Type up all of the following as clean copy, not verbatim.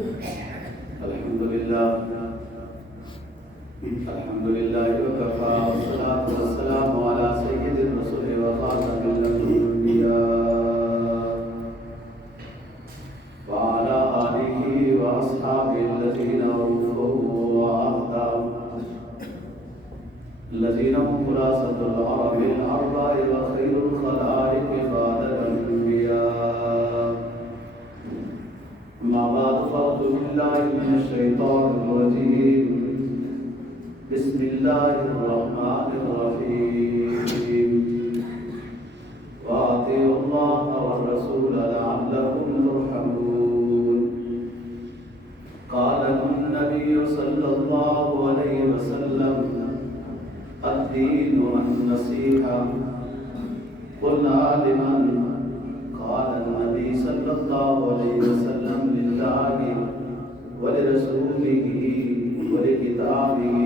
الحمد لله وكفى والصلاة والسلام على سيد الرسل وخاتم الأنبياء وعلى آله وأصحابه الذين وفوا وعهدوا الذين هم خلاصة العرب الأربع وخير الخلائق بعد الأنبياء. أما بعد فأعوذ بالله من الشيطان الرجيم. بسم الله الرحمن الرحيم. وأطيعوا الله والرسول لعلكم ترحمون. قال النبي صلى الله عليه وسلم: الدين النصيحة. قلنا لمن؟ قال النبي صلى الله عليه وسلم: لله ولرسوله ولكتابه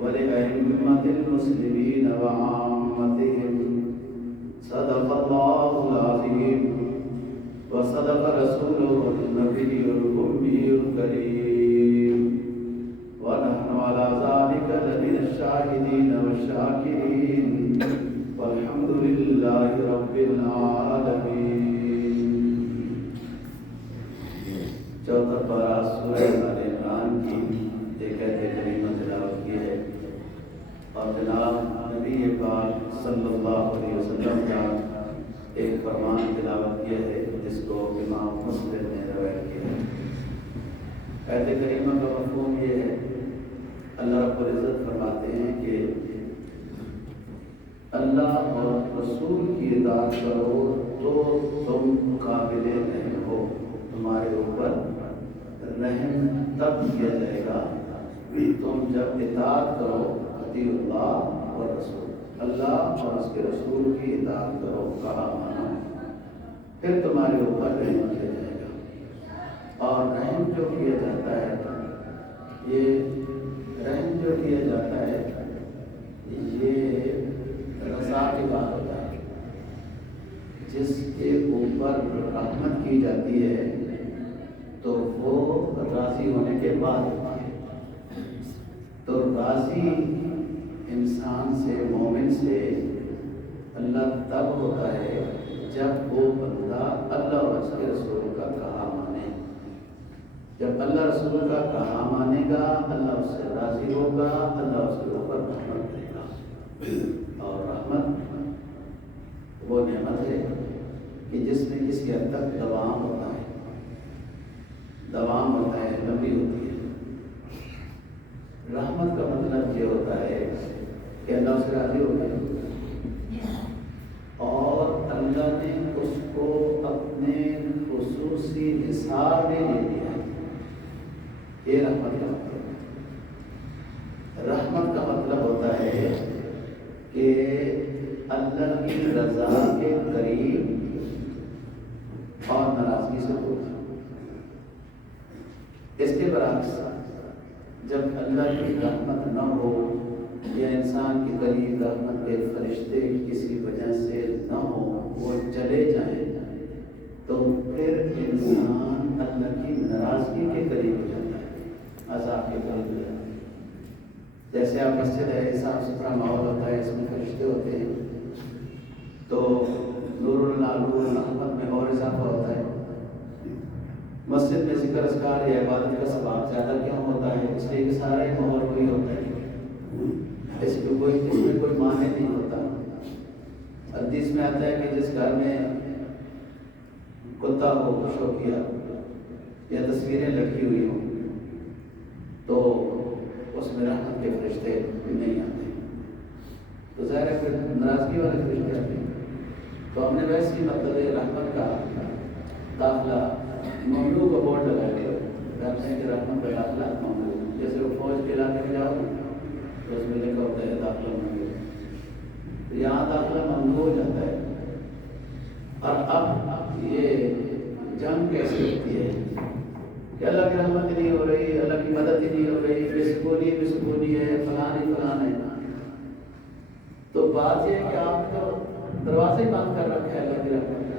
ولأئمة المسلمين وعامتهم. صدق الله العظيم وصدق رسوله النبي الأمي الكريم، ونحن على ذلك لمن الشاهدين والشاكرين، والحمد لله رب العالمين. چوتھا پارہ سورہ آل عمران کی ایک آیت کریمہ تلاوت کی ہے، اور جناب نبی پاک صلی اللہ علیہ وسلم کا ایک فرمان تلاوت کیا ہے جس کو امام مسلم نے روایت کیا ہے۔ آیت کریمہ کا مفہوم یہ ہے، اللہ رب العزت فرماتے ہیں کہ اللہ اور رسول کی اطاعت کرو تو تم قابل رحم ہو، تمہارے اوپر رحم تب کیا جائے گا تم جب اطاعت کرو اطیعوا اللہ اور رسول، اللہ اور اس کے رسول کی اطاعت کرو، کہا مانو، پھر تمہارے اوپر رحم کیا جائے گا۔ اور رحم جو کیا جاتا ہے، یہ رحم جو کیا جاتا ہے یہ رضا کی بات ہوتا ہے۔ جس کے اوپر رحمت کی جاتی ہے تو وہ راضی ہونے کے بعد ہوتی ہے۔ تو راضی انسان سے، مومن سے اللہ تب ہوتا ہے جب وہ بندہ اللہ اور اس کے رسول کا کہا مانے۔ جب اللہ رسول کا کہا مانے گا، اللہ اس سے راضی ہوگا، اللہ اس کے اوپر رحمت کرے گا۔ اور رحمت وہ نعمت ہے کہ جس میں کسی حد تک دوام ہوتا ہے، دوام ہوتا ہے، لمبی ہوتی ہے۔ رحمت کا مطلب یہ ہوتا ہے کہ اللہ سے راضی ہو گیا اور اللہ نے اس کو اپنے خصوصی نثار میں لے لیا ہے، یہ رحمت کا مطلب ہے۔ رحمت کا مطلب ہوتا ہے کہ اللہ کی رضا کے قریب اور ناراضگی سے دور۔ اس کے برعکس جب اللہ کی رحمت نہ ہو یا انسان کے قریب رحمت کے فرشتے کسی وجہ سے نہ ہو، وہ چلے جائیں، تو پھر انسان اللہ کی ناراضگی کے قریب ہو جاتا ہے، عذاب کے قریب ہو جاتا ہے۔ جیسے آپ مسجد ہے، صاف ستھرا ماحول ہوتا ہے، اس میں فرشتے ہوتے ہیں تو نور اللہ نور رحمت میں اور اضافہ ہوتا ہے۔ مسجد میں ذکر اذکار یا عبادت کا ثواب زیادہ کیوں ہوتا ہے؟ اس لیے کہ سارے ماحول وہی ہوتا ہے، اس میں کوئی معنی نہیں ہوتا۔ حدیث میں آتا ہے کہ جس گھر میں کتا ہو، شوقیہ یا تصویریں لگی ہوئی ہوں تو اس میں رحمت کے فرشتے نہیں آتے، تو ظاہر ہے پھر ناراضگی والے فرشتے آتے ہیں۔ تو ہم نے ویسے ہی مطلب رحمت کا داخلہ مملوک کا بورڈ لگایا گیا ہے کہ رحمت کا داخلہ مملوک، جیسے وہ فوج کے علاقے میں جاؤ تو اس میں لکھا ہوتا ہے داخلہ مملوک، تو یہاں داخلہ ممنوع ہو جاتا ہے۔ اور اب یہ جنگ کیسے ہوتی ہے کہ اللہ کی رحمت ہی نہیں ہو رہی، اللہ کی مدد ہی نہیں ہو رہی، بے سکونی ہے، فلان ہی فلان ہے۔ تو بات یہ ہے کہ آپ تو دروازے بند کر رکھے اللہ کی رحمت کا،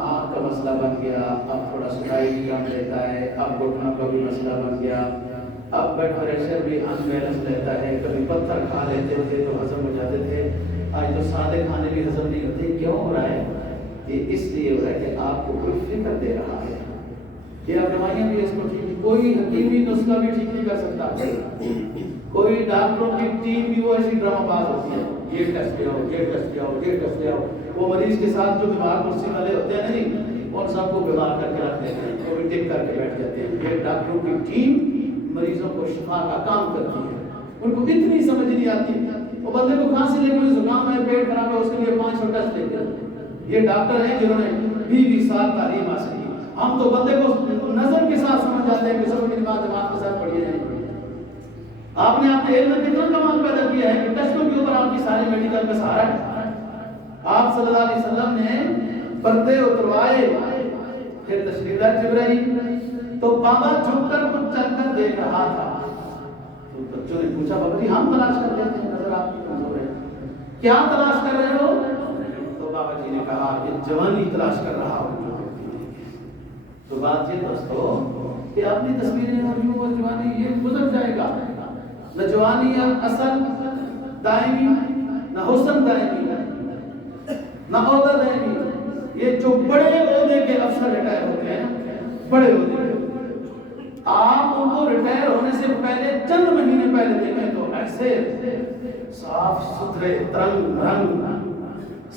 آنکھ کا مسئلہ بن گیا، اب تھوڑا سنائی کم لیتا ہے، اب گھٹنوں کا بھی مسئلہ بن گیا، اب بلڈ پریشر بھی ان بیلنس رہتا ہے، کبھی پتھر کھا لیتے تھے تو ہضم ہو جاتے تھے، آج تو سادے کھانے بھی ہضم نہیں ہوتے. کیوں ہو رہا ہے؟ یہ اس لیے ہو رہا ہے کہ آپ کو کوئی فکر دے رہا ہے. یہ اب دوائیاں بھی اس کو ٹھیک، کوئی حکیمی نسخہ بھی ٹھیک نہیں کر سکتا، کوئی ڈاکٹروں کی ٹیم بھی وہ ایسی ڈرامہ باز ہوتی ہے، یہ ٹیسٹ لے آؤ، یہ ٹیسٹ لے آؤ، یہ ٹیسٹ لے آؤ. وہ مریض کے ساتھ جو بیمار کرسی والے ہوتے ہیں نہیں، ان سب کو بیمار کر کے رکھ دیتے ہیں، وہ بھی ٹک کر کے بیٹھ جاتے ہیں. یہ ڈاکٹروں کی ٹیم مریضوں کو شفا کا کام کرتی ہے. ان کو اتنی سمجھ نہیں آتی، وہ بندے کو کھانسی لے کے زکام ہے، پیٹ خراب ہے، اس کے لیے 500 ٹیسٹ لیتے ہیں. یہ ڈاکٹر ہیں جنہوں نے 20 سال تعلیم حاصل کی. ہم تو بندے کو نظر کے ساتھ سمجھ جاتے ہیں کہ سب کی بات دماغ کے ساتھ پڑھی ہے. آپ نے اپنے علم میں کتنا کمال پیدا کیا ہے کہ ٹیسٹوں کے اوپر آپ کی ساری میڈیکل کا سہارا ہے. آپ صلی اللہ علیہ وسلم نے پردے اتروائے، پھر تشریف لائے جبرائیل، تو بابا جھک کر کچھ چل کر دیکھ رہا تھا. تو بچوں نے پوچھا بابا جی ہم تلاش کر لیتے ہیں، نظر آپ کی کمزور ہے، کیا تلاش کر رہے ہو؟ تو بابا جی نے کہا کہ جوانی تلاش کر رہا ہوں. تو بات یہ دوستو کہ اپنی تصویریں اور جوانی یہ گزر جائے گا. نہ جوانی اصل دائمی، نہ حسن دائمی، نہ عہدہ دائمی. یہ جو بڑے عہدے کے افسر ریٹائر ہوتے ہیں، بڑے عہدے، آپ ان کو ریٹائر ہونے سے پہلے چند مہینے پہلے دیکھیں تو ایسے صاف ستھرے، ترنگ رنگ،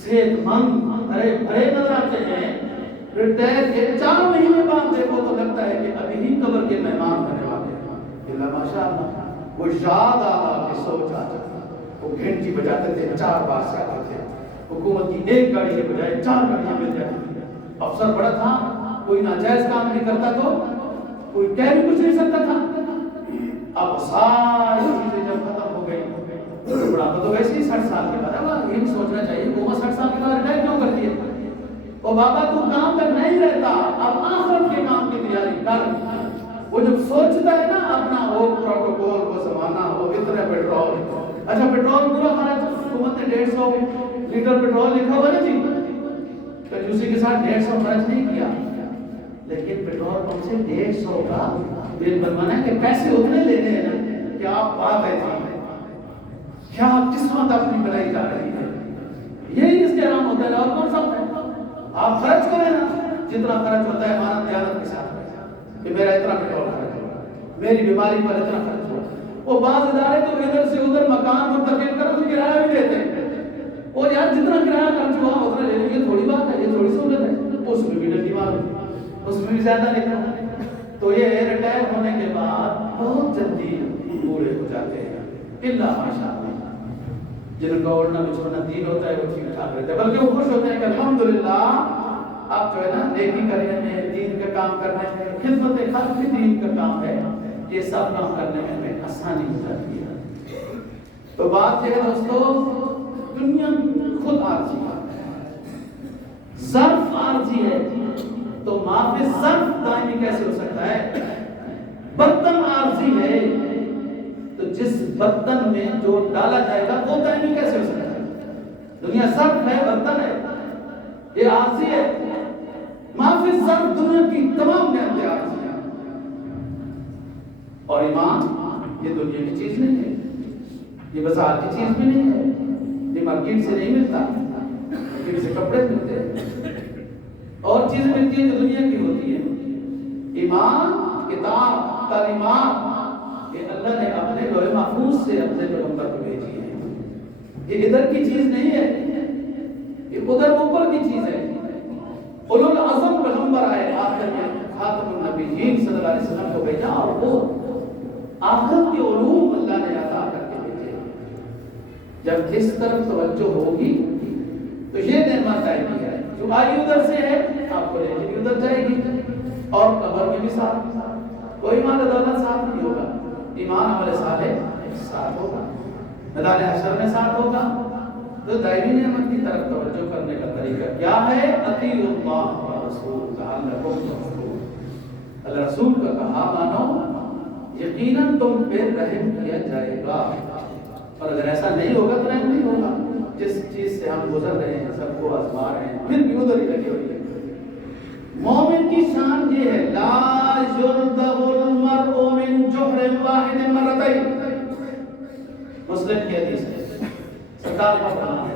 صحت مند، ہرے بھرے نظر آتے ہیں. ریٹائر کے 4 مہینے بعد دیکھو تو لگتا ہے کہ ابھی ہی قبر کے مہمان ہونے والے ہیں. اللہ ماشاء اللہ. وہ یاد آ کے سوچ آ جاتا، وہ گھنٹی بجاتے تھے، 4 بار سے آتے تھے. حکومت کی 1 گاڑی کے بجائے 4 گاڑیاں مل جاتی تھی. افسر بڑا تھا، کوئی ناجائز کام نہیں کرتا تو کوئی کہہ بھی کچھ نہیں سکتا تھا. اب ساری چیزیں جب ختم ہو گئی، بڑھاپا تو ویسے ہی 60 سال کے بعد. اب یہ بھی سوچنا چاہیے وہ 60 سال کے بعد ریٹائر کیوں کرتی ہے؟ اور بابا تو کام پہ نہیں رہتا، اب آخرت کے کام کی تیاری کر. وہ جب سوچتا ہے نا اپنا وہ پروٹوکول، وہ زمانہ، وہ اتنے پیٹرول، اچھا پیٹرول پورا خرچ حکومت نے 150 لیٹر پیٹرول لکھا ہوا نا جی، کنجوسی کے ساتھ 150 خرچ نہیں کیا، لیکن پیٹرول پمپ سے 150 کا بل بنوانا ہے کہ پیسے اتنے لینے ہیں نا. کیا بات ہے جی، کیا قسمت اپنی بنائی جا رہی ہے. یہی اس کے نام ہوتا ہے. اور کون سا ہوتا ہے؟ آپ خرچ کریں نا جتنا خرچ ہوتا ہے مانت دیانت کے ساتھ کہ میرا اتنا پیٹرول خرچ ہوا، میری بیماری پر اتنا خرچ ہوا. وہ بعض ادارے تو ادھر سے ادھر مکان منتقل کرو تو کرایہ بھی دیتے ہیں. اور یار جتنا کرایہ خرچ ہوا اتنا لے لیں، یہ تھوڑی بات ہے، یہ تھوڑی سہولت ہے. اس میں بھی ڈنڈی مارو، اس میں بھی زیادہ لکھا. تو یہ ریٹائر ہونے کے بعد بہت جلدی پورے ہو جاتے ہیں. اللہ ماشاء اللہ. جن کا اوڑھنا بچھونا دین ہوتا ہے وہ ٹھیک ٹھاک رہتے ہیں، بلکہ وہ خوش ہوتے ہیں کہ الحمدللہ اب جو ہے نا نیکی کرنے میں، دین کا کام کرنے میں، خدمت خلق دین کا کام ہے، یہ سب کام کرنے میں ہمیں آسانی ہو جاتی ہے. تو بات یہ ہے دوستو، دنیا خود عارضی ہے، ظرف عارضی ہے، تو معافی ظرف دائمی کیسے ہو سکتا ہے؟ برتن عارضی ہے، تو جس برتن میں جو ڈالا جائے گا وہ دائمی کیسے ہو سکتا ہے؟ دنیا ظرف ہے، برتن ہے، یہ عارضی ہے. معافی ظرف دنیا کی تمام نعمتیں عارضی ہیں. اور ایمان یہ دنیا کی چیز نہیں ہے، یہ بازار کی چیز بھی نہیں ہے، یہ مارکیٹ سے نہیں ملتا، مارکیٹ سے کپڑے ملتے ہیں اور چیزیں ملتی ہیں جو دنیا کی ہوتی ہے. ایمان، کتاب، تعلیمات یہ اللہ نے اپنے لوح محفوظ سے اپنے پیغمبر کو بھیجی ہے. یہ ادھر کی چیز نہیں ہے، یہ ادھر اوپر کی چیز ہے. اولو العظم پیغمبر آئے آخر میں، خاتم النبیین صلی اللہ علیہ وسلم کو بھیجا، اور وہ آخرت کے علوم اللہ نے عطا کر کے بھیجے. جب اس طرف توجہ ہوگی تو یہ نعمت آئے گی ہے جو آئی ادھر سے ہے، آپ کو لے کے ادھر جائے گی. اور قبر میں بھی ساتھ، کوئی مال دولت ساتھ نہیں ہوگا، ایمان عمل صالح ساتھ ہوگا، میدان حشر میں ساتھ ہوگا. تو دائمی نعمت کی طرف توجہ کرنے کا طریقہ کیا ہے؟ اطیعوا اللہ و رسول لعلکم تفلحون. اللہ رسول کا کہا مانو، یقیناً تم پہ رحم کیا جائے گا. اور اگر ایسا نہیں ہوگا تو رحم نہیں ہوگا. جس چیز سے ہم گزر رہے ہیں، سب کو آزما رہے ہیں، پھر بھی ادھر ہی لگے ہوئے ہیں. مومن کی شان یہ ہے لا یلدغ المرء من جحر واحد مرتين، مسلم کی حدیث ہے، سرکار کا فرمان ہے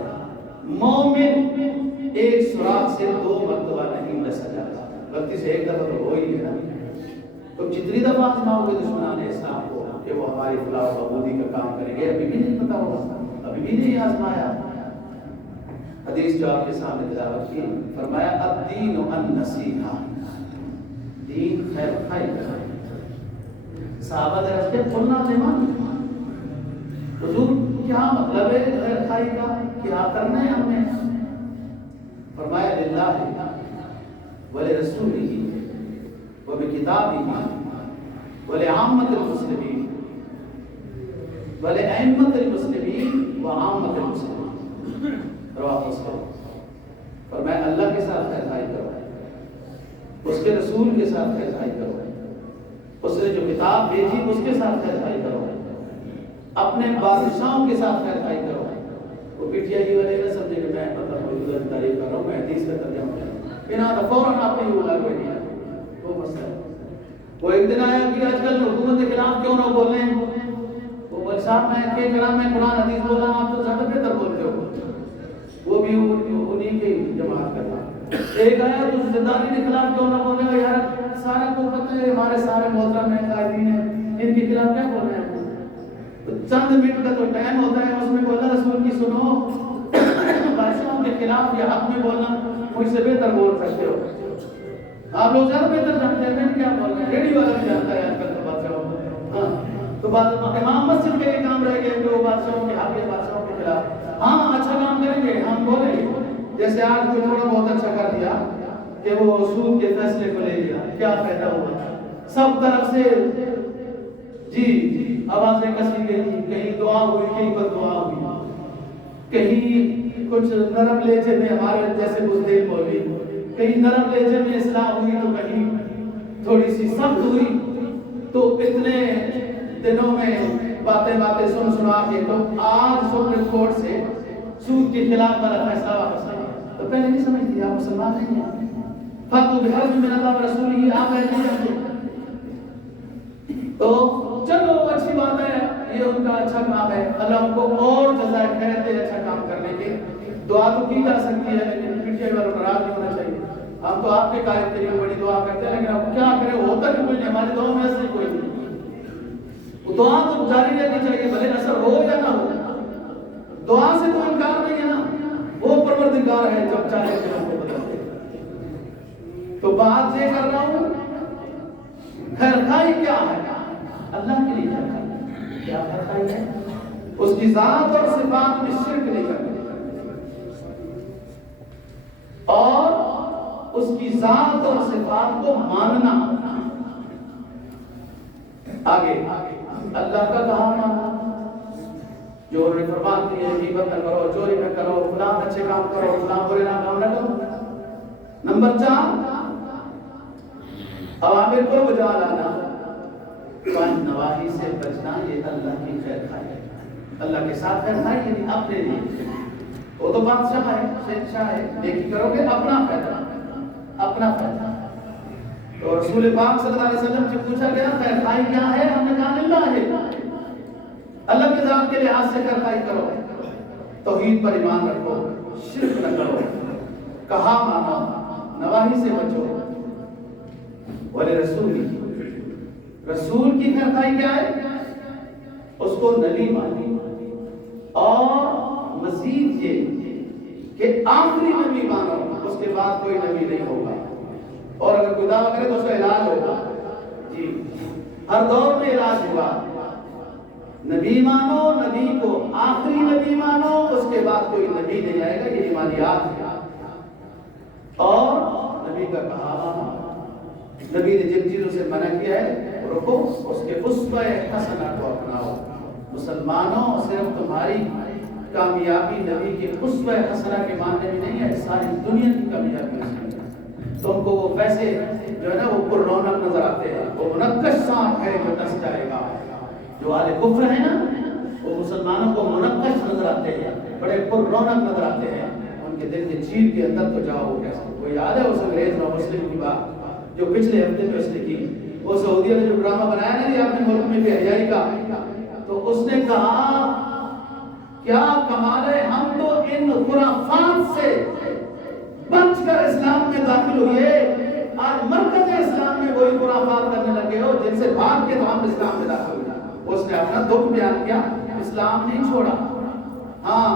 مومن ایک سوراخ سے 2 مرتبہ نہیں ڈسا جاتا، غلطی سے ایک دفعہ تو ہو ہی ہے نا، تو جتنی دفعہ آزماؤ گے دشمنان اسلام کو کہ وہ ہماری فلاح و بہبودی کا کام کریں گے، ابھی بھی نہیں پتا ہوگا، ابھی بھی نہیں آزمایا۔ حدیث جو آپ کے سامنے تلاوت کی، فرمایا الدین النصیحہ، دین خیر خائی کا۔ صحابہ نے رکھتے قلنا لمن، حضور کیا مطلب ہے خیر خائی کا، کیا کرنا ہے ہم نے؟ فرمایا للہ ولرسولہ وبکتابہ ولعامۃ المسلمین ولأئمۃ المسلمین وعامۃ المسلمین، رواہ مسلم۔ فرمایا اللہ کے ساتھ خیر خائی کرو، اس کے رسول کے ساتھ خیر خائی کرو، اس نے جو کتاب بھیجی اس کے ساتھ خیر خائی کرو، اپنے بادشاہوں کے ساتھ خیر خائی کرو۔ وہ پی ٹی آئی والے نہ سمجھے کہ میں مطلب تعریف کر رہا ہوں، میں حدیث کا ترجمہ کر رہا ہوں، بنا فوراً آپ نے یہ بولا کوئی نہیں آیا، وہ مسئلہ ہے۔ وہ ایک دن آیا کہ آج کل حکومت کے خلاف کیوں نہ بول رہے ہیں، وہ بول صاحب میں کہ کلام میں قرآن حدیث بول رہا ہوں، آپ تو زیادہ بہتر بولتے ہو، وہ بھی انہیں کی جماعت کرتا۔ ایک آیا تو زندانی کے خلاف کیوں نہ بول رہے ہو، یار سارا کو پتہ ہے ہمارے سارے محترم ہیں قائدین ہیں، ان کے خلاف کیا بول رہے ہیں؟ تو چند منٹ کا تو ٹائم ہوتا ہے، اس میں کو اللہ رسول کی سنو، بادشاہوں کے خلاف یا حق میں بولنا مجھ سے بہتر بول سکتے ہو، آپ لوگ زیادہ بہتر جانتے ہیں، میں کیا بول رہا ہوں، ریڈیو والا بھی جانتا ہے آج کل تو بادشاہوں کو۔ ہاں تو امام مسجد کے یہ کام رہ گئے کہ وہ بادشاہوں کے حق، بادشاہوں کے خلاف ہاں اچھا کام کریں گے، ہم بولیں گے۔ جیسے آج کوئی تھوڑا بہت اچھا کر دیا کہ وہ سود کے فیصلے کو لے لیا، کیا فائدہ ہوا؟ سب طرف سے جی آوازیں کسی گئی، کہیں دعا ہوئی، کہیں بد دعا ہوئی، کہیں کچھ نرم لہجے میں ہمارے جیسے بزدل بولی، کہیں نرم لہجے میں اصلاح ہوئی تو کہیں تھوڑی سی سخت ہوئی، تو اتنے دنوں میں باتیں سنا کے تو آج سپریم کورٹ سے سود کے خلاف والا فیصلہ واپس آیا۔ تو پہلے نہیں سمجھتی آپ مسلمان نہیں ہیں، فَاتُوا بِحَبْلٍ مِّنَ اللَّهِ وَرَسُولِهِ، آپ ایسے جانتے تو چلو اچھی بات ہے، یہ ان کا اچھا کام ہے، اللہ ان کو اور جزائے خیر دے اچھا کام کرنے کے۔ دعا تو کی جا سکتی ہے لیکن پیچھے والوں ناراض نہیں ہونا چاہیے۔ ہم تو آپ کے قائد کے لیے بڑی دعا کرتے ہیں لیکن اب کیا کریں، ہوتا بھی کوئی نہیں، ہماری دعا میں ایسے کوئی نہیں۔ وہ دعا تو جاری رہنی چاہیے، بھلے اثر ہو یا نہ ہو، دعا سے تو انکار نہیں ہے نا، وہ پروردگار ہے جب چاہے دلوں کو بدل دے۔ تو بات یہ کر رہا ہوں خیر خائی کیا ہے، اللہ کے لیے خیر خائی کیا خیر خائی ہے، اس کی ذات اور صفات میں شرک نہیں کرنا، اور اس کی ذات اور صفات کو ماننا۔ آگے اللہ کا کہا مانا، جو انہوں نے فرمان دی ہے غیبت نہ کرو، چوری نہ کرو، فلاں اچھے کام کرو، فلاں برے کام نہ کرو۔ نمبر 4 اوامر کو بجا لانا، نواہی سے بچنا، یہ اللہ کی خیر خائی ہے۔ اللہ کے ساتھ خیر خائی یعنی اپنے لیے، وہ تو بادشاہ ہے، شہنشاہ ہے، نیکی کرو گے اپنا فائدہ، اپنا فائدہ۔ تو رسول پاک صلی اللہ علیہ وسلم سے پوچھا گیا خیر خائی کیا ہے، ہم نے کہا اللہ ہے، اللہ کے ذات کے لحاظ سے خیر خائی کرو، توحید پر ایمان رکھو، شرک نہ کرو، کہا مانا، نواہی سے بچو۔ وَلِرَسُولِهِ، رسول کی خیر خائی کیا ہے، اس کو نبی مانی، اور مزید یہ کہ آخری نبی مانو، اس کے بعد کوئی نبی نہیں ہوگا، اور اگر کوئی دعویٰ کرے تو اس کا علاج ہوگا، جی ہر دور میں علاج ہوا، نبی مانو، نبی کو آخری نبی مانو، اس کے بعد کوئی نبی نہیں آئے گا، یہ ایمانیات ہے۔ اور نبی کا کہا مانو، نبی نے جن چیزوں سے منع کیا ہے رکو، اس کے اسوہ حسنہ کو اپناؤ۔ مسلمانوں صرف تمہاری کامیابی نبی کے اسوہ حسنہ کے ماننے میں نہیں ہے، ساری دنیا کی کامیابی ہے۔ تم کو وہ پیسے جو ہے نا وہ پر رونق نظر آتے ہیں، وہ منقش سانپ ہے جو نس جائے گا، جو اہل کفر ہے نا وہ مسلمانوں کو منقش نظر آتے ہیں، بڑے پر رونق نظر آتے ہیں، ان کے دل کے چیر کے اندر تو جاؤ کیسے. وہ یاد ہے اس انگریز نو مسلم کی بات جو پچھلے ہفتے میں اس نے کی. وہ سعودیہ نے جو ڈرامہ بنایا نا جی اپنے ملک میں بے حیائی کا, تو اس نے کہا کیا کمال ہے, ہم تو ان خرافات سے بچ کر اسلام میں داخل ہوئے, آج مرکز اسلام میں وہی خرافات کرنے لگے ہو جن سے بھاگ کے تو ہم اسلام میں داخل ہوئے. اس نے اپنا دکھ بیان کیا, اسلام نہیں چھوڑا. ہاں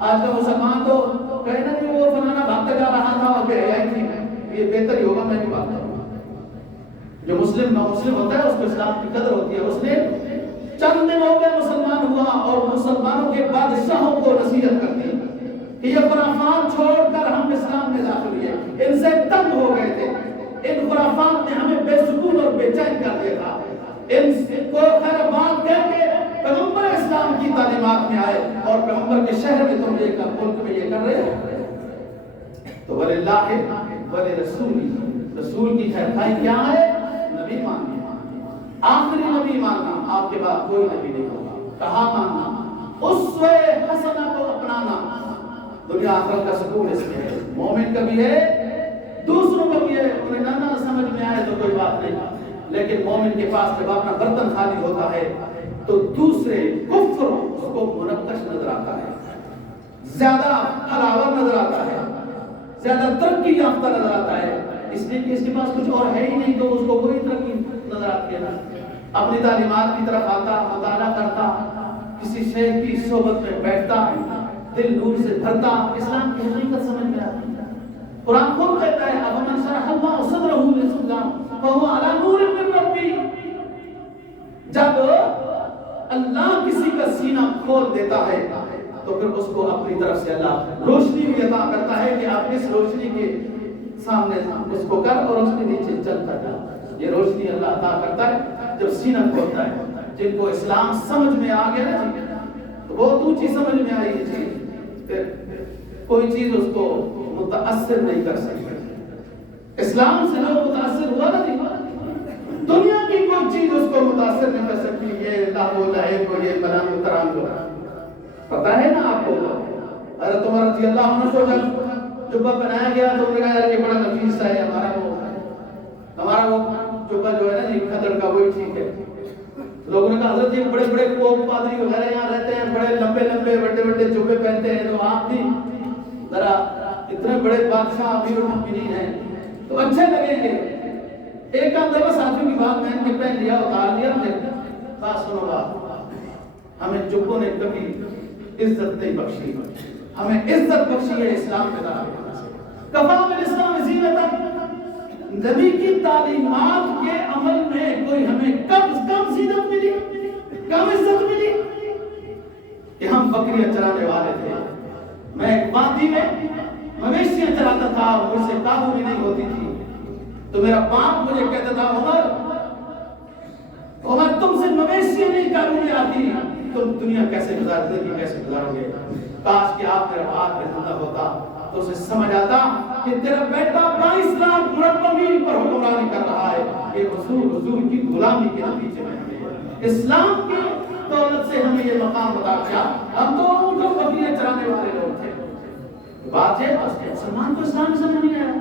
آج کا مسلمان تو کہنا کہ وہ فلانا بھاگتا جا رہا تھا اور بے حیائی تھی, یہ بہتر ہی ہوگا میں نہیں بھاگتا ہوں. جو مسلم نہ مسلم ہوتا ہے اس کو اسلام کی قدر ہوتی ہے. اس نے چند دن ہو گئے مسلمان ہوا اور مسلمانوں کے بادشاہوں کو نصیحت کر دی کہ یہ خرافات چھوڑ کر ہم اسلام میں داخل ہوئے. ان سے تنگ ہو گئے تھے, ان خرافات نے ہمیں بے سکون اور بے چین کر دیا تھا. ان کو خیر بات کہہ کے پیغمبر اسلام کی تعلیمات میں آئے اور پیغمبر کے شہر میں تم یہ ملک میں یہ کر رہے ہو. تو وللہ ولرسول, رسول کی خیر خواہی کیا ہے؟ نبی ماننا, آخری نبی ماننا, آپ کے بعد کوئی نبی نہیں ہوگا. کہا ماننا, اسوہ حسنہ کو اپنانا. دنیا آخرت کا سکون اس میں ہے. مومن کا بھی ہے, دوسروں کا بھی ہے. انہیں نہ سمجھ میں آئے تو کوئی بات نہیں, لیکن مومن کے پاس جب اپنا برتن خالی ہوتا ہے تو دوسرے کفر اس کو منقش نظر آتا ہے, زیادہ حلاوت نظر آتا ہے, زیادہ ترقی یافتہ نظر آتا ہے. اس لیے کہ اس کے پاس کچھ اور ہے ہی نہیں تو اس کو وہی ترقی نظر آتی ہے نا. اپنی تعلیمات کی طرف آتا, مطالعہ کرتا, کسی شیخ کی صحبت میں بیٹھتا, دل نور سے بھرتا, اسلام کی حقیقت سمجھ میں آتی. قرآن خود کہتا ہے افمن شرح اللہ صدرہ للاسلام فہو علی نور من ربی. جب اللہ کسی کا سینہ کھول دیتا ہے تو پھر اس کو اپنی طرف سے اللہ روشنی بھی عطا کرتا ہے کہ آپ اس روشنی کے سامنے اس کو کر اور اس کے نیچے چلتا جا. یہ روشنی اللہ عطا کرتا ہے جب سینہ کھولتا ہے. جن کو اسلام سمجھ میں آ گیا نا جی, تو بہت اونچی سمجھ میں آئی جی, پھر کوئی چیز اس کو متاثر نہیں کر سکتی. اسلام سے جو متاثر ہوا نا جی, دنیا کی کوئی چیز اس کو متاثر نہیں کر سکتی. یہ لاہو لہے کو, یہ بلان اتران کو پتا ہے نا آپ کو. حضرت عمر رضی اللہ عنہ کو جب جبہ پہنایا گیا تو انہوں نے کہا یار یہ بڑا نفیس سا ہے, ہمارا وہ جبہ جو ہے نا جی کھدڑ کا وہی ٹھیک ہے. لوگوں نے کہا حضرت یہ بڑے بڑے پوپ پادری وغیرہ یہاں رہتے ہیں, بڑے لمبے لمبے بڑے بڑے جبے پہنتے ہیں, تو آپ بھی ذرا اتنے بڑے بادشاہ امیر المؤمنین ہیں تو اچھے لگیں گے. ایک آدھ دفعہ ساتھیوں کی بات میں نے پہن لیا, اتار لیا. بات سنو بات, ہمیں جبوں نے کبھی عزت نہیں بخشی, ہمیں عزت بخشی ہے اسلام کے دار کفا بالاسلام زینت. نبی کی تعلیمات کے عمل میں کوئی ہمیں کم زینت ملی, کم عزت ملی کہ ہم بکریاں چرانے والے تھے. میں ایک وادی میں مویشیاں چراتا تھا, مجھ سے قابو بھی نہیں ہوتی تھی, تو میرا باپ مجھے کہتا تھا عمر تم سے مویشیاں نہیں قابو میں آتی, تم دنیا کیسے گزارتے کہ کیسے گزارو گے. کاش کہ آپ میرا باپ میں زندہ ہوتا تو اسے سمجھ آتا کہ تیرا بیٹا 22 لاکھ مربع میل پر حکمرانی کر رہا ہے. یہ حضور کی غلامی کے نتیجے میں ہمیں اسلام کی دولت سے ہمیں یہ مقام عطا کیا. ہم تو ان کو بکریاں چرانے والے لوگ تھے. بات ہے بس مسلمان کو اسلام سمجھ نہیں آیا.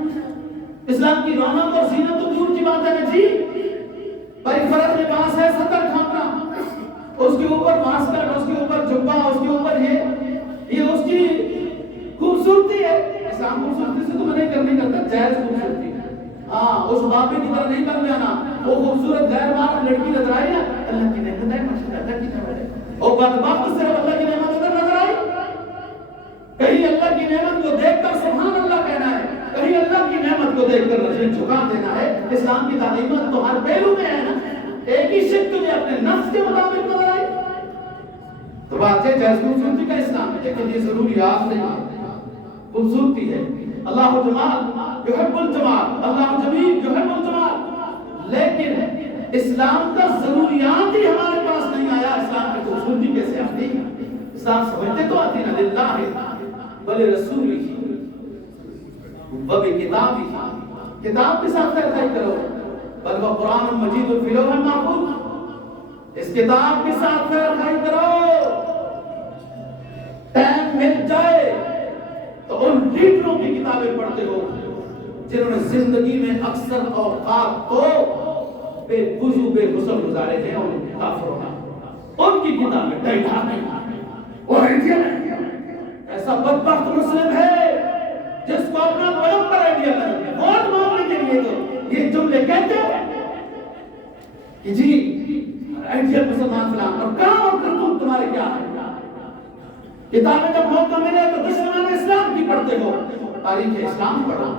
اسلام کی رونق اور زینت تو دور کی بات ہے نا جی. بھائی فرض لباس ہے ستر کھانا, اس کے اوپر ماسکٹ, اس کے اوپر جبہ, اس کے اوپر یہ اس کی خوبصورتی ہے. اسلام خوبصورتی سے تو میں نہیں کرتا, جائز خوبصورتی. ہاں اس بابے کی طرح نہیں کر لینا. وہ خوبصورت غیر ماں لڑکی نظر آئی نا, اللہ کی نعمت ہے, ماشاءاللہ اللہ کی نعمت ہے. اور بدبخت صرف اللہ کی نعمت نظر آئی. کہیں اللہ کی نعمت کو دیکھ کر سبحان اللہ کہنا ہے, کہیں اللہ کی نعمت کو دیکھ کر رجل جھکا دینا ہے. اسلام کی تعلیمات تو ہر پہلو میں ہے نا. ایک ہی شک تجھے اپنے نفس کے مطابق نظر آئی تو بات ہے جائز خوبصورتی کا اسلام ہے, لیکن یہ ضروریات نہیں ہے, خوبصورتی ہے. اللہ جمال یحب الجمال, اللہ جمیل یحب الجمال. لیکن اسلام کا ضروریات ہی ہمارے پاس نہیں آیا, اسلام کی خوبصورتی کیسے آتی؟ اسلام سمجھتے تو آتی نا, للہ ولرسولہ وبکتابہ, کتاب کے ساتھ خیر کرو. بل وہ قرآن مجید فی لوح محفوظ, اس کتاب کے ساتھ خیر کرو. ٹائم مل جائے تو ان لیڈروں کی کتابیں پڑھتے ہو جنہوں نے زندگی میں اکثر اوقات تو بے وضو بے غسل گزارے ہیں اور کافروں نے ان کی کتابیں ڈیٹا نہیں وہ آئیڈیل ہے. ایسا بدبخت مسلم ہے جس کو اپنا پیغمبر آئیڈیل ہے. ووٹ مانگنے کے لیے تو یہ جملے کہتے ہیں کہ جی آئیڈیل مسلمان فلان اور کام اور کرتوت تمہارے کیا ہے. کتابیں جب موقع ملے تو دشمنان اسلام کی پڑھتے ہو. تاریخ اسلام پڑھو,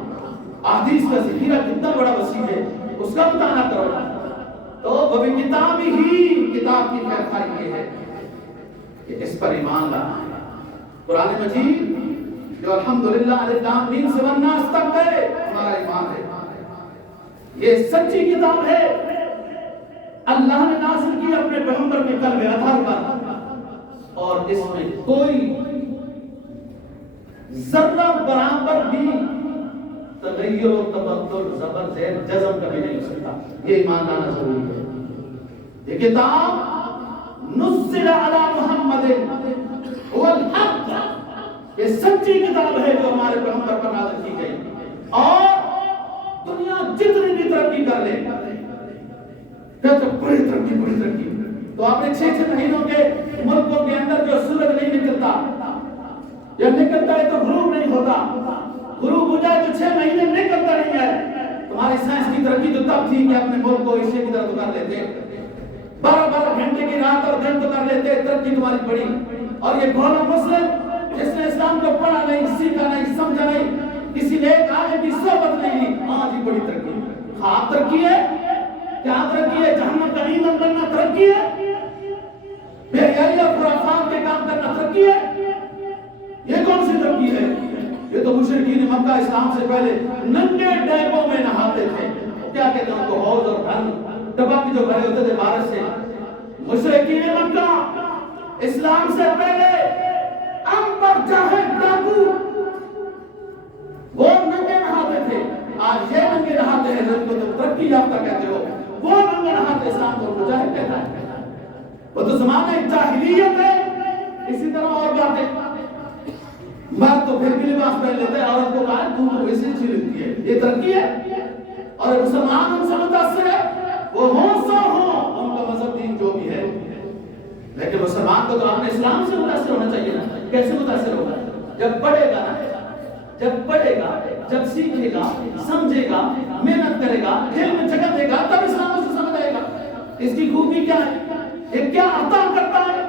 احادیث کا ذخیرہ کتنا بڑا وسیع ہے اس کا مطالعہ کرو. تو وہ بھی کتاب ہی کتاب کی خیرخواہی یہ ہے کہ اس پر ایمان لانا ہے. قرآن مجید جو الحمدللہ الف لام میم سے والناس تک ہے ہمارا ایمان ہے. یہ سچی کتاب ہے, اللہ نے نازل کی اپنے پیغمبر کے قلب اطہر پر, اور اس میں کوئی ذرہ برابر بھی تغیر و تبدل زبر زیر جزم کبھی نہیں ہو سکتا. یہ ایمان لانا ضروری ہے. یہ کتاب نزل علی محمد هو الحق, یہ سچی کتاب ہے جو ہمارے پیغمبر پر نازل کی گئی. اور دنیا جتنی بھی ترقی کر لے کہتے بڑی ترقی تو آپ نے 6 مہینوں کے ملکوں کے اندر جو سورج نہیں نکلتا, جب نکلتا ہے تو غروب نہیں ہوتا, غروب ہو جائے تو 6 مہینے نکلتا نہیں ہے. تمہاری سائنس کی ترقی تو تب تھی کہ اپنے ملک کو عیسے کی طرح تو کر لیتے, 12 گھنٹے کی رات اور دن تو کر لیتے. ترقی تمہاری بڑی. اور یہ گھوڑا مسلم جس نے اسلام کو پڑھا نہیں, سیکھا نہیں, سمجھا نہیں, کسی نیک عالم کی صحبت نہیں لی, آج ہی بڑی ترقی. خواب ترقی ہے, کیا ترقی ہے؟ جہنم کا ایندھن بننا ترقی ہے, بے حیائی اور خرافات کے کام کرنا ترقی ہے. یہ کون سی ترقی ہے؟ یہ تو مشرکین مکہ اسلام سے پہلے ننگے ڈیبوں میں نہاتے تھے. کیا کہتے ہیں ان کو؟ حوض اور ڈھن ٹبک جو بھرے ہوتے تھے بارش سے. مشرکین مکہ اسلام سے پہلے انبر جاہل ڈاکو وہ ننگے نہاتے تھے. آج یہ ننگے نہاتے ہیں جن کو تم ترقی یافتہ کہتے ہو, وہ ننگے نہاتے اسلام کو مجاہد کہتا ہے. وہ تو زمانہ جاہلیت ہے. اسی طرح اور باتیں, مرد تو پھر بھی لباس پہن لیتے ہیں, عورت کو کہا تو ویسے اچھی لگتی ہے. یہ ترقی ہے. اور مسلمان ان سے متاثر ہے, وہ ہوں سو ہوں, ان کا مذہب دین جو بھی ہے, لیکن مسلمان کو تو اپنے اسلام سے متاثر ہونا چاہیے نا. کیسے متاثر ہوگا؟ جب پڑھے گا نا, جب پڑھے گا, جب سیکھے گا, سمجھے گا, محنت کرے گا, دل میں جگہ دے گا, تب اسلام اسے سمجھ آئے گا. اس کی خوبی کیا ہے, یہ کیا عطا کرتا ہے.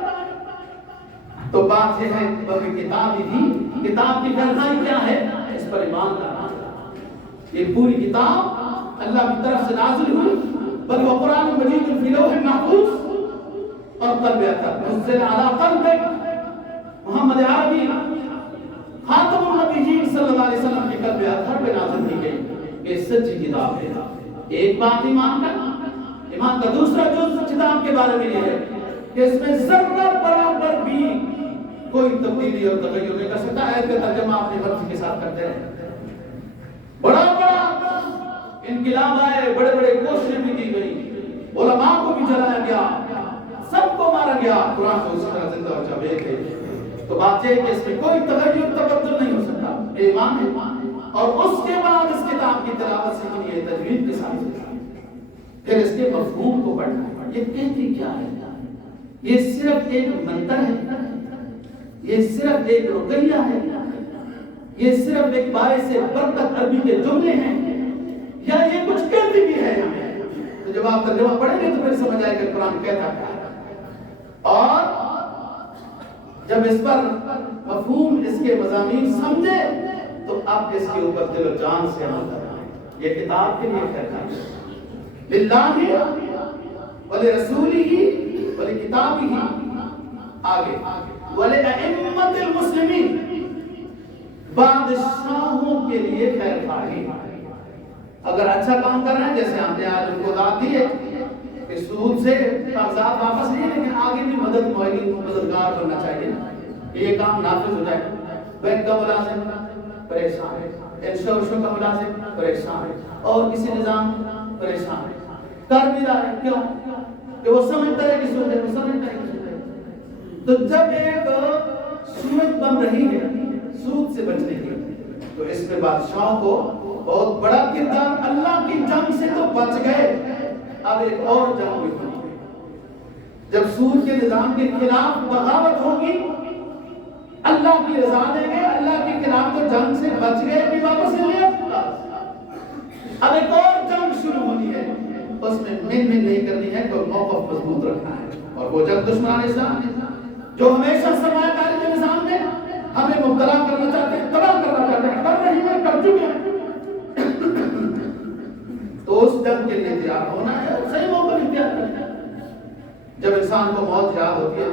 تو بات یہ ہے کہ کتاب ہی, کتاب کی خیرخواہی کیا ہے, اس پر ایمان لانا. یہ پوری کتاب اللہ کی طرف سے نازل ہوئی, بل وہ قرآن مجید فی لوح محفوظ اور قلب اطہر نزل علی قلبک محمد عربی خاتم النبیین صلی اللہ علیہ وسلم کے قلب اطہر پہ نازل کی گئی. یہ سچی کتاب ہے. ایک بات ایمان کا, ایمان کا دوسرا جز کتاب کے بارے میں یہ ہے کہ اس میں ذرہ برابر بھی کوئی تبدیلی اور تغیر نہیں کر سکتا. آیت کا ترجمہ اپنی مرضی کے ساتھ کرتے ہیں. بڑا بڑا انقلاب آئے, بڑے بڑے کوششیں بھی کی گئی, علماء کو بھی جلایا گیا, سب کو مارا گیا, قرآن کو اسی طرح زندہ اور جاوید ہے. تو بات یہ ہے کہ اس میں کوئی تغیر تبدل نہیں ہو سکتا. ایمان ہے. اور اس کے بعد اس کتاب کی تلاوت سیکھنی ہے تجوید کے ساتھ, پھر اس کے مفہوم کو پڑھنا ہے. یہ کہتی کیا ہے؟ یہ صرف ایک منتر ہے, یہ صرف ایک رقیہ ہے, یہ صرف ایک باعث برکت عربی کے جملے ہیں, یا یہ کچھ کہتی بھی ہے ہمیں؟ تو جب آپ ترجمہ پڑھیں گے تو پھر سمجھ آئے کہ قرآن کہتا کیا ہے. اور جب اس پر مفہوم, اس کے مضامین سمجھے تو آپ اس کے اوپر دل و جان سے عمل کریں. یہ کتاب کے لیے کہتا ہے للہ ولرسولہ ولکتابہ, آگے ولأئمۃ المسلمین, بادشاہوں کے لیے خیرخواہی. اگر اچھا کام کر رہے ہیں, جیسے ہم نے آج ان کو دعوت دی ہے کہ سود سے کاغذات واپس نہیں, لیکن آگے بھی مددگار بننا چاہیے کہ یہ کام نافذ ہو جائے. بینک کا ملازم پریشان ہے, انشورنس کا ملازم پریشان ہے, اور کسی نظام پریشان ہے, کر بھی رہا ہے. کیوں؟ کہ وہ سمجھتا ہے کہ سود ہے, وہ سمجھتا ہے کہ سود ہے. تو جب ایک صورت بن رہی ہے, سود سے بچنے کی. تو اس میں بادشاہوں کو بہت بڑا کردار. اللہ کی جنگ سے تو بچ گئے, اب ایک اور جنگ بھی ہوئی. جب سود کے نظام کے خلاف بغاوت ہوگی, اللہ کی رضا دیں گے, اللہ کے خلاف تو جنگ سے بچ گئے کہ واپس لے لیا. اب ایک اور جنگ شروع ہونی ہے, اس میں من نہیں کرنی ہے, کوئی موقف مضبوط رکھنا ہے. اور وہ جنگ دشمنان اسلام جو ہمیشہ سرمایہ کاری کے نظام میں ہمیں مبتلا کرنا چاہتے ہیں, تباہ کرنا چاہتے ہیں, کر رہی ہیں, کر چکے ہیں. تو اس جنگ کے لیے تیار ہونا ہے, صحیح موقع اختیار کرنا ہے. جب انسان کو موت یاد ہوتی ہے,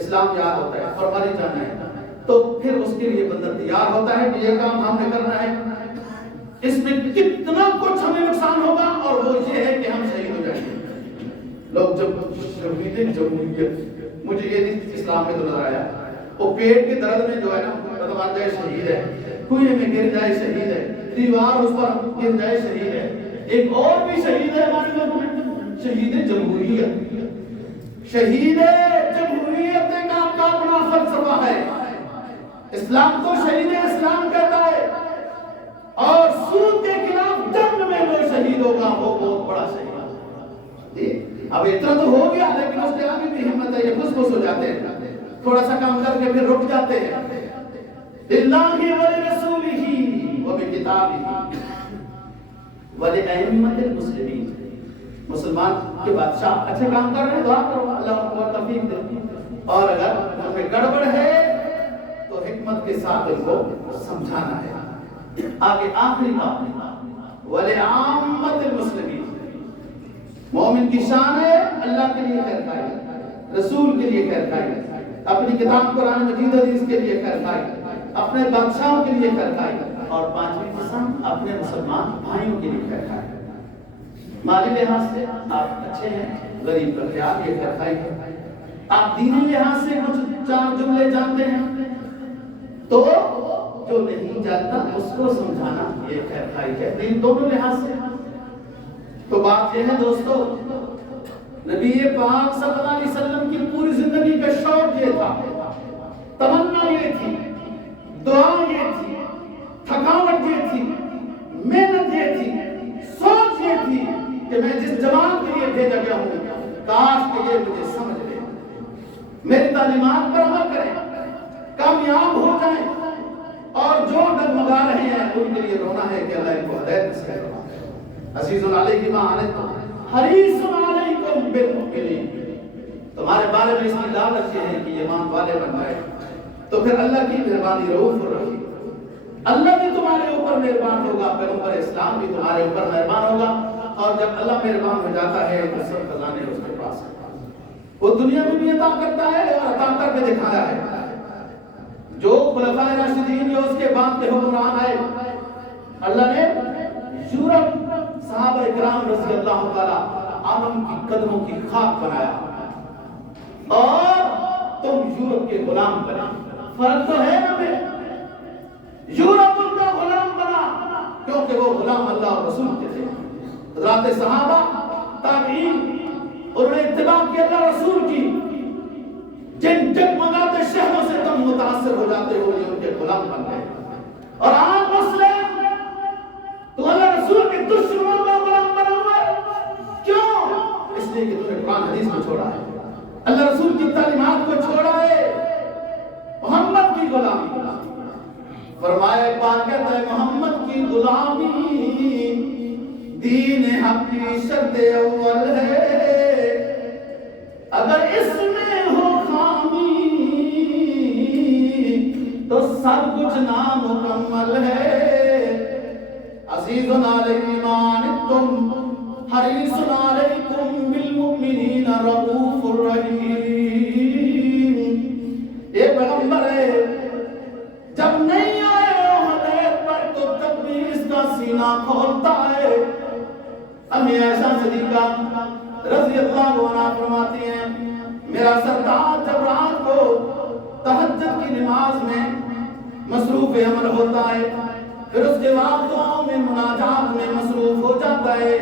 اسلام یاد ہوتا ہے اور مر جانا ہے, تو پھر اس کے لیے بندہ تیار ہوتا ہے کہ یہ کام ہم نے کرنا ہے. اس میں کتنا کچھ ہمیں نقصان ہوگا, اور وہ یہ ہے کہ ہم شہید ہو جائیں گے. لوگ جب جمہوریت, مجھے یہ نہیں اسلام میں تو نظر آیا, وہ پیٹ کے درد میں جو ہے نا مطلب جائے شہید ہے, کنویں میں گر جائے شہید ہے, دیوار اس پر گر جائے شہید ہے. ایک اور بھی شہید ہے ہمارے لوگوں میں, شہید جمہوریت. شہید جمہوریت کا اپنا فلسفہ ہے. اسلام تو شہید اسلام کہتا ہے, اور سود کے خلاف جنگ میں جو شہید ہوگا وہ بہت بڑا شہید. اب اتنا تو ہو گیا, لیکن اس کے آگے بھی ہمت ہے, یہ خوش ہو جاتے ہیں, تھوڑا سا کام کر کے پھر رک جاتے ہیں. للہ ولرسولہ وبکتابہ ولأئمة المسلمین. مسلمان کے بادشاہ اچھے کام کر رہے ہیں, دعا کرو اللہ ان کو توفیق دے, اور اگر ان میں گڑبڑ ہے تو حکمت کے ساتھ ان کو سمجھانا ہے. آگے آخری بات, ولعامة المسلمین. مومن کی شان ہے اللہ کے لیے خیر خواہی, رسول کے لیے خیر خواہی, اپنی کتاب قرآن مجید حدیث کے لیے خیر خواہی, اپنے بادشاہوں کے لیے خیر خواہی, اور پانچویں قسم اپنے مسلمان بھائیوں کے لیے خیر خواہی. مالی لحاظ سے آپ اچھے ہیں, غریب کا خیال یہ خیر خواہی ہے. آپ دینی لحاظ سے کچھ چار جملے جانتے ہیں تو جو نہیں جانتا اس کو سمجھانا یہ خیر خواہی ہے, دین دونوں لحاظ سے. تو بات یہ ہے دوستو, نبی پاک صلی اللہ علیہ وسلم کی پوری زندگی کا شوق یہ تھا, تمنا یہ تھی, دعا یہ تھی, تھکاوٹ یہ تھی, محنت یہ تھی, سوچ یہ تھی کہ میں جس جماعت کے لیے بھیجا گیا ہوں کاش کہ یہ مجھے سمجھ لے, میری تعلیمات پر عمل کریں, کامیاب ہو جائیں, اور جو ڈگمگا رہے ہیں ان کے لیے رونا ہے کہ اللہ ان کو ہدایت نصیب کرے. عزیز علیہ ما عنتم حریص علیکم بالمؤمنین. تمہارے بارے میں اس کی لالچ یہ ہے کہ ایمان والے بن جائے. تو پھر اللہ کی مہربانی رؤوف الرحیم, اللہ بھی تمہارے اوپر مہربان ہوگا, پیغمبر اسلام بھی تمہارے اوپر مہربان ہوگا. اور جب اللہ مہربان ہو جاتا ہے تو سب خزانے اس کے پاس ہیں. وہ دنیا میں بھی عطا کرتا ہے اور عطا کر کے دکھایا ہے. جو خلفائے راشدین جو اس کے بعد کے حکمران آئے, اللہ نے یورپ صحابہ اکرام رضی اللہ تعالی عنہم کی قدموں کی خاک بنایا, اور تم یورپ کے غلام بنے. فرق تو ہے نا, یورپ ان کا غلام بنا کیونکہ وہ غلام اللہ اور رسول کے تھے. حضرات صحابہ تابعین انہوں نے اتباع کی اللہ رسول کی, جن جگمگاتے شہروں سے تم متاثر ہو جاتے ہو یہ ان کے غلام بن گئے. اور آپ مسلم تو اللہ رسول کے دشمنوں کا غلام بنا ہوا ہے. کیوں؟ اس لیے کہ تم نے قرآن حدیث کو چھوڑا ہے, اللہ رسول کی تعلیمات کو چھوڑا ہے, محمد کی غلامی. فرمایا پاک کہتا ہے محمد کی غلامی دین حق کی شرط اول ہے, اگر اس میں ہو خامی تو سب کچھ نامکمل ہے. عزیز علیہ ما عنتم حریص علیکم بالمؤمنین رؤوف الرحیم. یہ پیغمبر ہے, جب نہیں آئے ہدایت پر تو تب بھی اس کا سینہ کھولتا ہے. امی عائشہ صدیقہ رضی اللہ عنہا فرماتی ہیں میرا سردار جب رات کو تہجد کی نماز میں مصروف عمل ہوتا ہے, پھر اس کے بعد دعاؤں میں مناجات میں مصروف ہو جاتا ہے,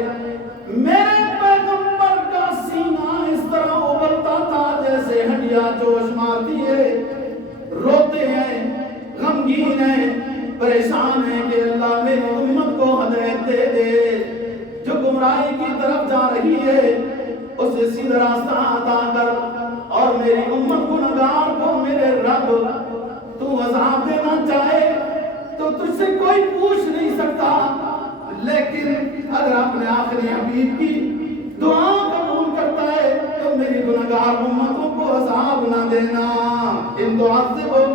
میرے پیغمبر کا سینہ اس طرح ابلتا تھا جیسے ہڈیاں جوش مارتی ہے, روتے ہیں, غم مجھے سیدھا راستہ عطا کر، اور میری امت گنہگار کو میرے رب تو عذاب دینا چاہے تو تجھ سے کوئی پوچھ نہیں سکتا، لیکن اگر اپنے آخری حبیب کی دعا قبول کرتا ہے تو میری گنہگار امتوں کو عذاب نہ دینا۔ ان تعذبهم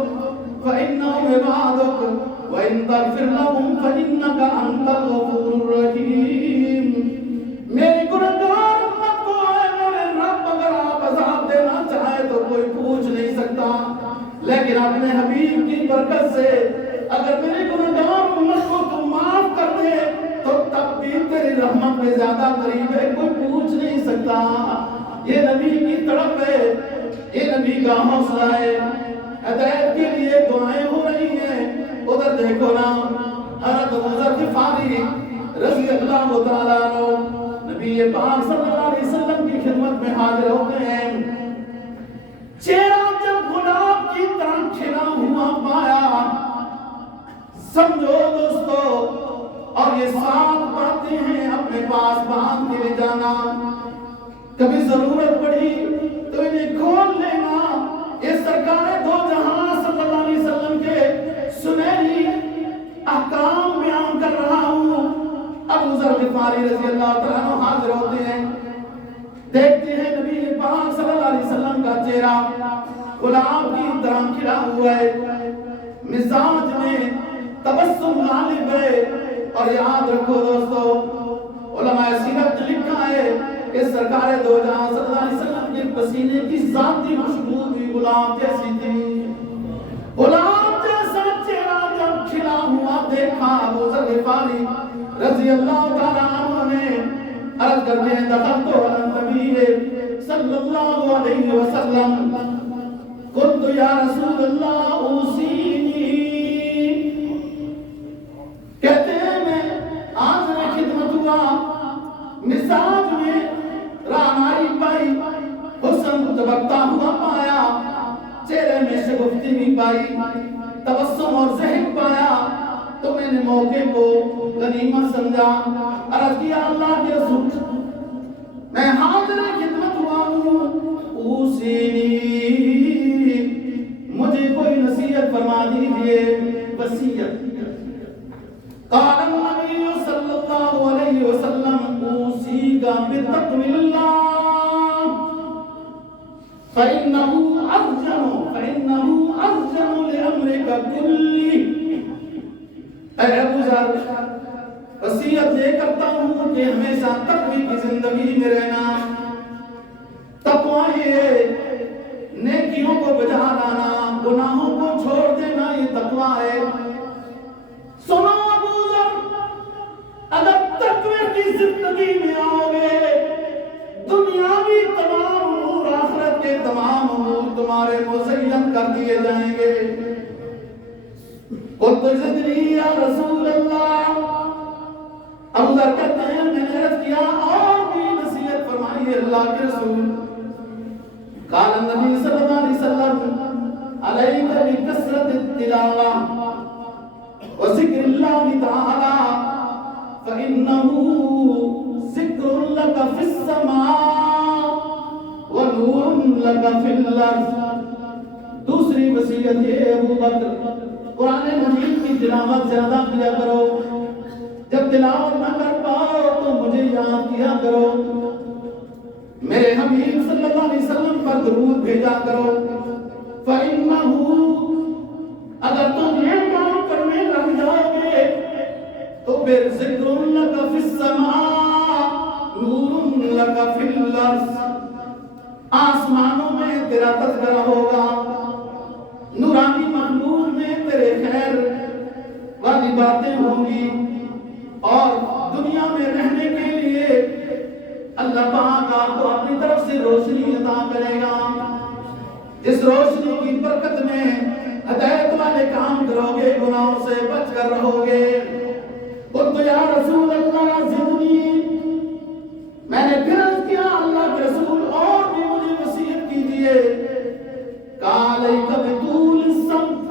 فإنهم عبادك وإن تغفر لهم فإنك أنت الغفور الرحيم۔ میری گنہگار امت کو اے میرے رب اگر آپ عذاب دینا چاہے تو کوئی پوچھ نہیں سکتا، لیکن اپنے حبیب کی برکت سے اگر میری گنہگار امت کو تو معاف کر دے تو تب بھی تیری رحمت میں زیادہ قریب ہے، کوئی پوچھ نہیں سکتا۔ یہ نبی کی طرف ہے، یہ نبی کا حوصلہ ہے، ہدایت کے لیے دعائیں ہو رہی ہیں۔ ادھر دیکھو نا، حضرت ابو ذر غفاری رضی اللہ تعالیٰ عنہ نبی پاک صلی اللہ علیہ وسلم کی خدمت میں حاضر ہوتے ہیں۔ چہرہ جب گلاب کی طرح کھلا ہوا پایا، سمجھو دوستو، اور یہ ساتھ باتیں ہیں اپنے پاس باندھ کے لے جانا، کبھی ضرورت پڑی تو انہیں کھول لینا۔ یہ سرکار دو جہاں صلی اللہ علیہ وسلم کے سنہری احکام بیان کر رہا ہوں۔ ابو ذر غفاری رضی اللہ تعالیٰ عنہ حاضر ہوتے ہیں، دیکھتے ہیں نبی پاک صلی اللہ علیہ وسلم کا چہرہ گلاب کی طرح کھلا ہوا ہے، مزاج میں تبسم غالب ہے۔ اور یاد رکھو دوستو، علماء سیرت لکھا ہے کہ سرکار دو جہاں صلی اللہ علیہ وسلم کے پسینے کی ذاتی خوشبو بھی گلاب جیسی تھی۔ گلاب جیسا چہرہ جب کھلا ہوا دیکھا ابو ذر غفاری رضی اللہ تعالیٰ عنہ نے عرض کرتے ہیں، دخلت علی النبی صلی اللہ علیہ وسلم قلت یا رسول اللہ اوصینی، کہتے ہیں میں حاضر خدمت ہوا، مزاج میں رعنائی پائی، حسن چمکتا ہوا پایا، چہرے میں شگفتی بھی پائی، تبسم اور ذہن پایا، تو میں نے موقع کو غنیمت سمجھا، عرض کیا اللہ کے رسول میں حاضر خدمت ہوا ہوں، اوصینی، مجھے کوئی نصیحت فرما دیجئے، وصیت۔ قال النبی صلی اللہ علیہ وسلم اوصیک بتقوی اللہ فإنه أرجن لأمرك كله۔ اے ابو ذر، وصیت یہ کرتا ہوں کہ ہمیشہ تقوی کی زندگی میں رہنا۔ تقوی یہ نیکیوں کو بجا لانا، گناہوں کو چھوڑ دینا، یہ تقوی ہے۔ سنو ابو ذر، اگر تقوی کی زندگی میں آؤ گے، دنیاوی تمام امور، آخرت کے تمام امور تمہارے مزین کر دیے جائیں گے۔ قلت زدنی یا رسول اللہ، ابو ذر کہتے ہیں میں نے عرض کیا اور بھی نصیحت فرمائیے اللہ کے رسول۔ قال النبی صلی اللہ علیہ وسلم علیک بکثرت التلاوہ وذکر اللہ تعالی فإنه ذکر لک فی السماء ونور لک فی الارض۔ دوسری وصیت یہ ابو بکر، قرآن مجید کی تلاوت زیادہ کیا کرو، جب تلاوت نہ کر پاؤ تو مجھے یاد کیا کرو، میرے حبیب صلی اللہ علیہ وسلم پر درود بھیجا کرو۔ فإنه، اگر تم یہ کام کرنے لگ جاؤ گے تو پھر ذکر لک فی السماء نور لک فی الارض، آسمانوں میں تیرا تذکرہ ہوگا، نورانی مخلوق میں تیرے خیر والی باتیں ہوں گی، اور دنیا میں رہنے کے لیے اللہ پاک آپ کو اپنی طرف سے روشنی عطا کرے گا، جس روشنی کی برکت میں ہدایت والے کام کرو گے، گناہوں سے بچ کر رہو گے۔ قلت یا رسول اللہ زدنی، میں نے پھر عرض کیا اللہ کے رسول اور بھی مجھے وصیت کیجئے۔ قال علیک بطول الصمت،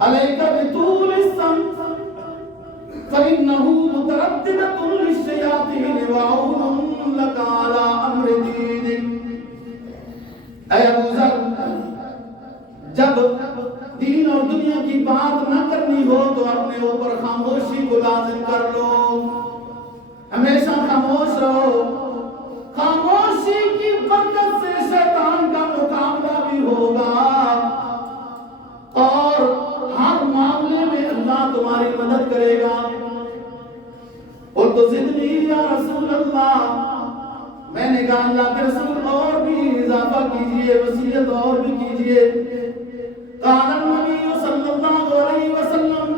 علیک بطول الصمت فإنه مترددة للشياطين وعون لك على امر دينك. اے ابو ذر، جب دین اور دنیا کی بات نہ کرنی ہو تو اپنے اوپر خاموشی کو لازم کر لو، ہمیشہ خاموش رہو. خاموشی کی برکت سے شیطان کا مقابلہ بھی ہوگا اور ہر معاملے میں اللہ تمہاری مدد کرے گا. اور تو زدنی یا رسول اللہ، میں نے کہا اللہ کے رسول اور بھی اضافہ کیجئے، وصیت اور بھی کیجئے. قال النبی صلی اللہ علیہ وسلم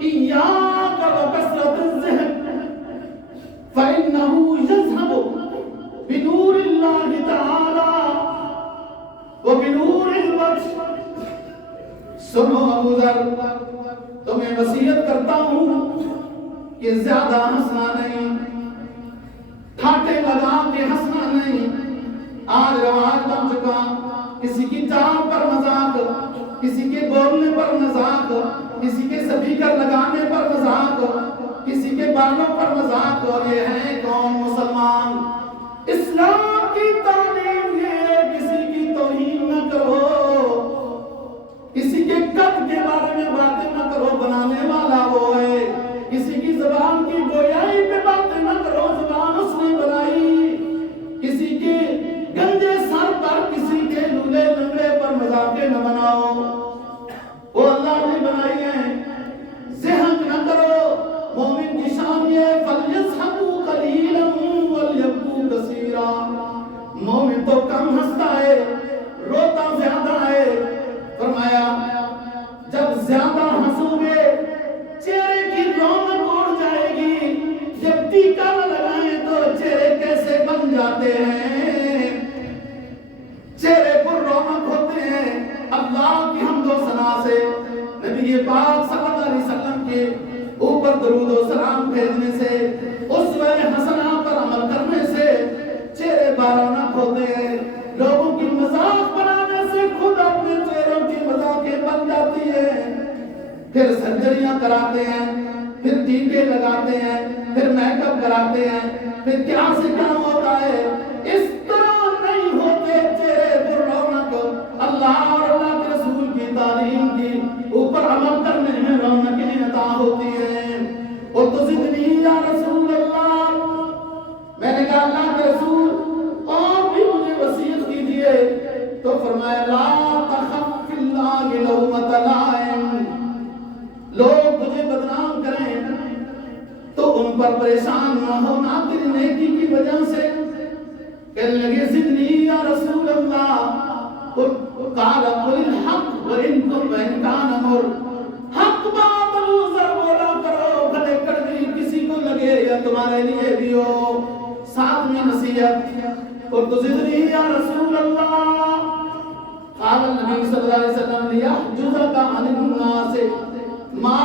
ایاک وکثرت الذہن فإنه يذهب بنور اللہ تعالی وبنور الوجه. سنو ابو ذر، تمہیں وصیت کرتا ہوں کہ زیادہ ہنسنا نہیں، ٹھاٹے لگا کے ہنسنا نہیں. آج رواج بن چکا کسی کی چال پر مذاق، کسی کے بولنے پر مذاق، کسی کے سپیکر لگانے پر مذاق، کسی کے بالوں پر مذاق. اور یہ ہے کون؟ مسلمان. اسلام کی تعلیم یہ کسی کی توہین نہ کرو، کسی کے قد کے بارے میں باتیں نہ کرو، بنانے والا وہ ہے. کسی کی زبان کی گویائی پہ باتیں نہ کرو، زبان اس نے بنائی. کسی کے گنجے سر پر، کسی کے لولے لنگڑے پر مذاقیں نہ بناؤ، وہ اللہ نے بنائی ہیں. ذہن نہ کرو. مومن کی شان یہ فَلْيَضْحَكُوا قَلِيلًا وَلْيَبْكُوا كَثِيرًا. مومن تو کم ہنستا ہے، روتا زیادہ ہے. فرمایا جب زیادہ ہنسو گے چہرے کی رونق اڑ جائے گی. جب ٹیکا نہ لگائیں تو چہرے کیسے بن جاتے ہیں، چہرے پر رونق ہوتے ہیں اللہ کی حمد و ثنا سے. نبی پاک صلی اللہ علیہ وسلم کے اوپر درود و سلام بھیجنے سے، اسوہ حسنہ پر عمل کرنے سے چہرے بارونق ہوتے ہیں. لوگوں کی مذاق بنانے سے خود اپنے چہروں کی مذاقیں بن جاتی ہیں. پھر سرجریاں کراتے ہیں، پھر ٹیکے لگاتے ہیں، پھر میک اپ کراتے ہیں، پھر کیا سے کیا ہوتا ہے. اس طرح نہیں ہوتے چہرے پر رونق. اللہ اور اللہ کے رسول کی تعلیم کی اوپر عمل کرنے میں رونقیں عطا ہوتی ہیں. اور تو زدنی یا رسول اللہ، میں نے کہا اللہ کے رسول اور بھی مجھے وصیت کیجئے. تو فرمایا لا تخف فی اللہ لومۃ لائم. لوگ تجھے بدنام کریں تو ان پر پریشان نہ ہونا تیری نیکی کی وجہ سے. کہنے لگے زدنی یا رسول اللہ. قال قل الحق وان كان مر. حق بات ابو ذر بولا کرو، بھلے کڑوی کسی کو لگے یا تمہارے لیے بھی ہو. ساتویں نصیحت اور تو زدنی یا رسول اللہ. قال النبی صلی اللہ علیہ وسلم لیحجزک عن الناس ما